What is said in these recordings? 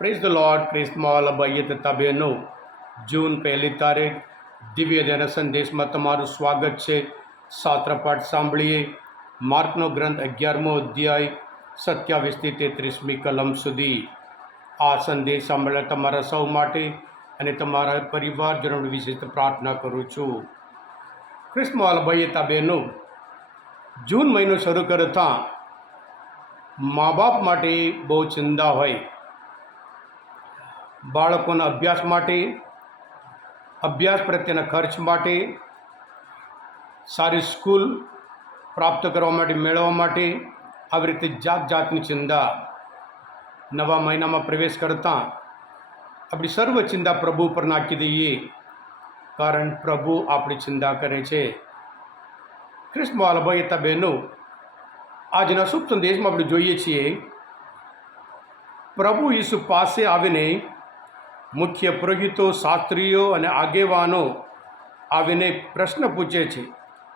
Praise the lord. ક્રિસ્તમાં ભાઈએ તથા બહેનો, જૂન 1 દિવ્ય ધ્યાન સંદેશમાં તમારું સ્વાગત છે. શાસ્ત્ર પાઠ સાંભળીએ. માર્કનો ગ્રંથ 11મો અધ્યાય 27થી 33મી કલમ સુધી. આ સંદેશ સાંભળ્યા તમારા સૌ માટે અને તમારા પરિવારજનો વિશેષ પ્રાર્થના કરું છું. ક્રિસ્તમાં ભાઈએ તથા બહેનો, જૂન મહિનો શરૂ કરતા મા બાપ માટે બહુ ચિંતા હોય. બાળકોના અભ્યાસ માટે, અભ્યાસ પ્રત્યેના ખર્ચ માટે, સારી સ્કૂલ પ્રાપ્ત કરવા માટે, મેળવવા માટે, આવી રીતે જાત જાતની ચિંતા. નવા મહિનામાં પ્રવેશ કરતાં આપણી સર્વ ચિંતા પ્રભુ પર નાખી દઈએ, કારણ પ્રભુ આપણી ચિંતા કરે છે. ખ્રિસ્તમાં ભાઈ હતા બહેનો, આજના શુભ સંદેશમાં આપણે જોઈએ છીએ, પ્રભુ ઈસુ પાસે આવીને મુખ્ય પુરોહિતો, શાસ્ત્રીઓ અને આગેવાનો આવીને પ્રશ્ન પૂછે છે,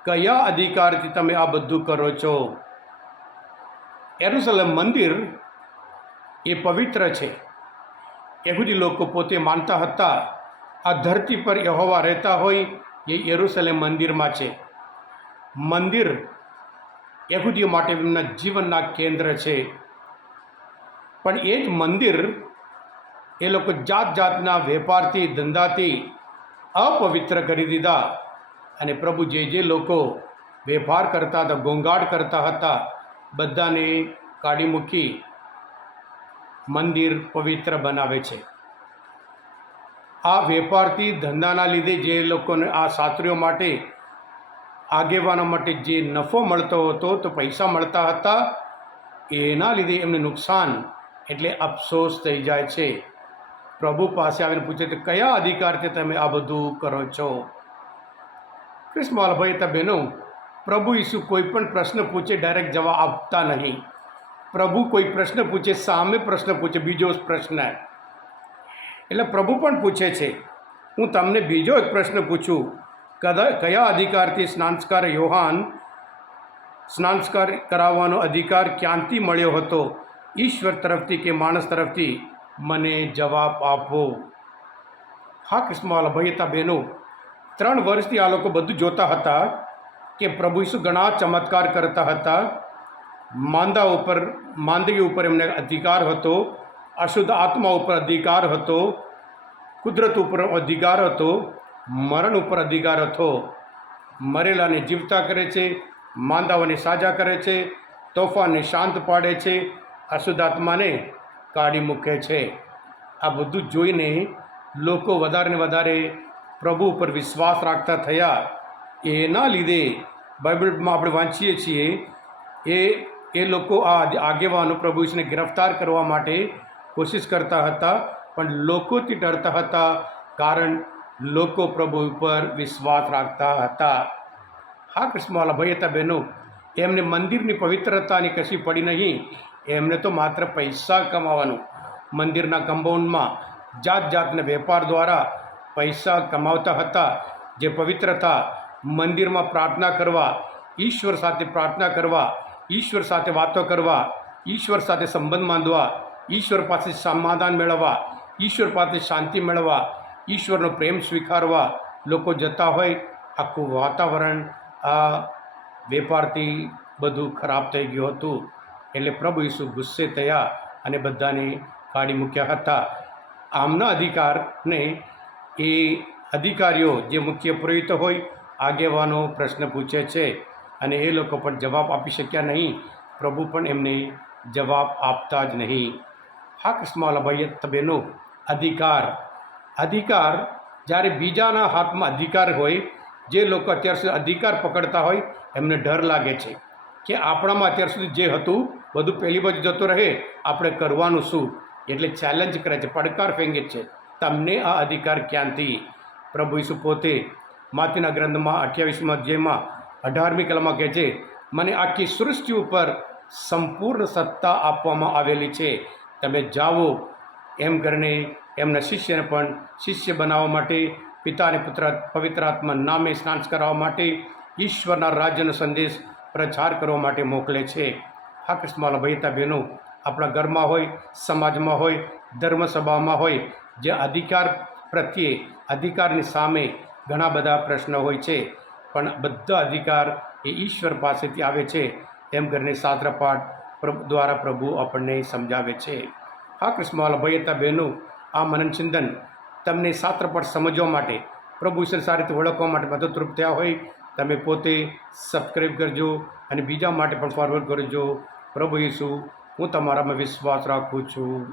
કયા અધિકારથી તમે આ બધું કરો છો? યરુશલેમ મંદિર એ પવિત્ર છે. યહૂદી લોકો પોતે માનતા હતા, આ ધરતી પર યહોવા રહેતા હોય એ યરુશલેમ મંદિરમાં છે. મંદિર યહૂદીઓ માટે એમના જીવનના કેન્દ્ર છે. પણ એ જ મંદિર એ લોકો જાત જાતના વેપારથી, ધંધાથી અપવિત્ર કરી દીધા. અને પ્રભુ જે લોકો વેપાર કરતા હતા, ઘોંઘાટ કરતા હતા, બધાને કાઢી મૂકી મંદિર પવિત્ર બનાવે છે. આ વેપારથી, ધંધાના લીધે જે લોકોને, આ શાસ્ત્રીઓ માટે, આગેવાનો માટે જે નફો મળતો હતો, તો પૈસા મળતા હતા, એના લીધે એમને નુકસાન એટલે અફસોસ થઈ જાય છે. પ્રભુ પાસે આવીને પૂછે તો કયા અધિકારથી તમે આ બધું કરો છો? ક્રિસ્તમાં ભાઈ હતા બહેનો, પ્રભુ ઈસુ કોઈ પણ પ્રશ્ન પૂછે ડાયરેક્ટ જવાબ આપતા નહીં. પ્રભુ કોઈ પ્રશ્ન પૂછે, સામે પ્રશ્ન પૂછે, બીજો પ્રશ્ન. એટલે પ્રભુ પણ પૂછે છે, હું તમને બીજો એક પ્રશ્ન પૂછું, કયા અધિકારથી સ્નાનસ્કાર યોહાન સ્નાનસ્કાર કરાવવાનો અધિકાર ક્યાંથી મળ્યો હતો? ઈશ્વર તરફથી કે માણસ તરફથી? મને જવાબ આપો. હા ક્રિસ્તમાં ભાઈ હતા બહેનો, 3 વર્ષથી આ લોકો બધું જોતા હતા કે પ્રભુ ઈસુ ઘણા ચમત્કાર કરતા હતા. માંદગી ઉપર એમને અધિકાર હતો, અશુદ્ધ આત્મા ઉપર અધિકાર હતો, કુદરત ઉપર અધિકાર હતો, મરણ ઉપર અધિકાર હતો. મરેલાને જીવતા કરે છે, માંદાઓને સાજા કરે છે, તોફાનને શાંત પાડે છે, અશુદ્ધ આત્માને કાઢી મૂકે છે. આ બધું જોઈને લોકો વધારે ને વધારે પ્રભુ ઉપર વિશ્વાસ રાખતા થયા. એના લીધે બાઇબલમાં આપણે વાંચીએ છીએ, એ લોકો આ આગેવાનો પ્રભુ ઈસુને ગિરફ્તાર કરવા માટે કોશિશ કરતા હતા, પણ લોકોથી ડરતા હતા, કારણ લોકો પ્રભુ ઉપર વિશ્વાસ રાખતા હતા. હા ક્રિસ્તમાં ભાઈ હતા બહેનો, એમને મંદિરની પવિત્રતાની કશી પડી નહીં. એમને તો માત્ર પૈસા કમાવાનું, મંદિરના કમ્પાઉન્ડમાં જાત જાતના વેપાર દ્વારા પૈસા કમાવતા હતા. જે પવિત્રતા, મંદિરમાં પ્રાર્થના કરવા, ઈશ્વર સાથે પ્રાર્થના કરવા, ઈશ્વર સાથે વાતો કરવા, ઈશ્વર સાથે સંબંધ બાંધવા, ઈશ્વર પાસે સમાધાન મેળવવા, ઈશ્વર પાસે શાંતિ મેળવવા, ઈશ્વરનો પ્રેમ સ્વીકારવા લોકો જતા હોય. આખું વાતાવરણ આ વેપારથી બધું ખરાબ થઈ ગયું હતું. એટલે પ્રભુ ઈસુ ગુસ્સે થયા અને બધાને કાઢી મૂક્યા હતા. આમના અધિકારને એ અધિકારીઓ, જે મુખ્ય પુરોહિતો હોય, આગેવાનો પ્રશ્ન પૂછે છે, અને એ લોકો પણ જવાબ આપી શક્યા નહીં. પ્રભુ પણ એમને જવાબ આપતા જ નહીં. હા ક્રિસ્તમાં ભાઈ બહેનો, અધિકાર જ્યારે બીજાના હાથમાં અધિકાર હોય, જે લોકો અત્યાર સુધી અધિકાર પકડતા હોય, એમને ડર લાગે છે કે આપણામાં અત્યાર સુધી જે હતું બધું પહેલી બાજુ જતો રહે, આપણે કરવાનું શું? એટલે ચેલેન્જ કરે છે, પડકાર ફેંકે છે, તમને આ અધિકાર ક્યાંથી? પ્રભુ ઈસુ પોતે માથીના ગ્રંથમાં 28મા અધ્યાયમાં 18મી કલમમાં કહે છે, મને આખી સૃષ્ટિ ઉપર સંપૂર્ણ સત્તા આપવામાં આવેલી છે, તમે જાઓ. એમ કરીને એમના શિષ્યને પણ શિષ્ય બનાવવા માટે, પિતા અને પુત્ર પવિત્ર આત્મા નામે સ્નાન કરાવવા માટે, ઈશ્વરના રાજ્યનો સંદેશ પ્રચાર કરવા માટે મોકલે છે. હા ક્રિસ્તમાં ભાઈ હતા બહેનો, આપણા ઘરમાં હોય, સમાજમાં હોય, ધર્મસભામાં હોય જે અધિકાર પ્રત્યે અધિકારની સામે ઘણા બધા પ્રશ્નો હોય છે, પણ બધા અધિકાર એ ઈશ્વર પાસેથી આવે છે એમ કરીને શાસ્ત્રપાઠ દ્વારા પ્રભુ આપણને સમજાવે છે. હા કૃષ્ણવાલા ભાઈ હતા બહેનો, આ મનન ચિંતન તમને શાસ્ત્રપાઠ સમજવા માટે, પ્રભુ ઈશ્વર સારી રીતે ઓળખવા માટે મદદરૂપ થયા હોય, તમે પોતે સબસ્ક્રાઈબ કરજો અને બીજા માટે પણ ફોરવર્ડ કરજો. પ્રભુ ઈસુ, હું તમારામાં વિશ્વાસ રાખું છું.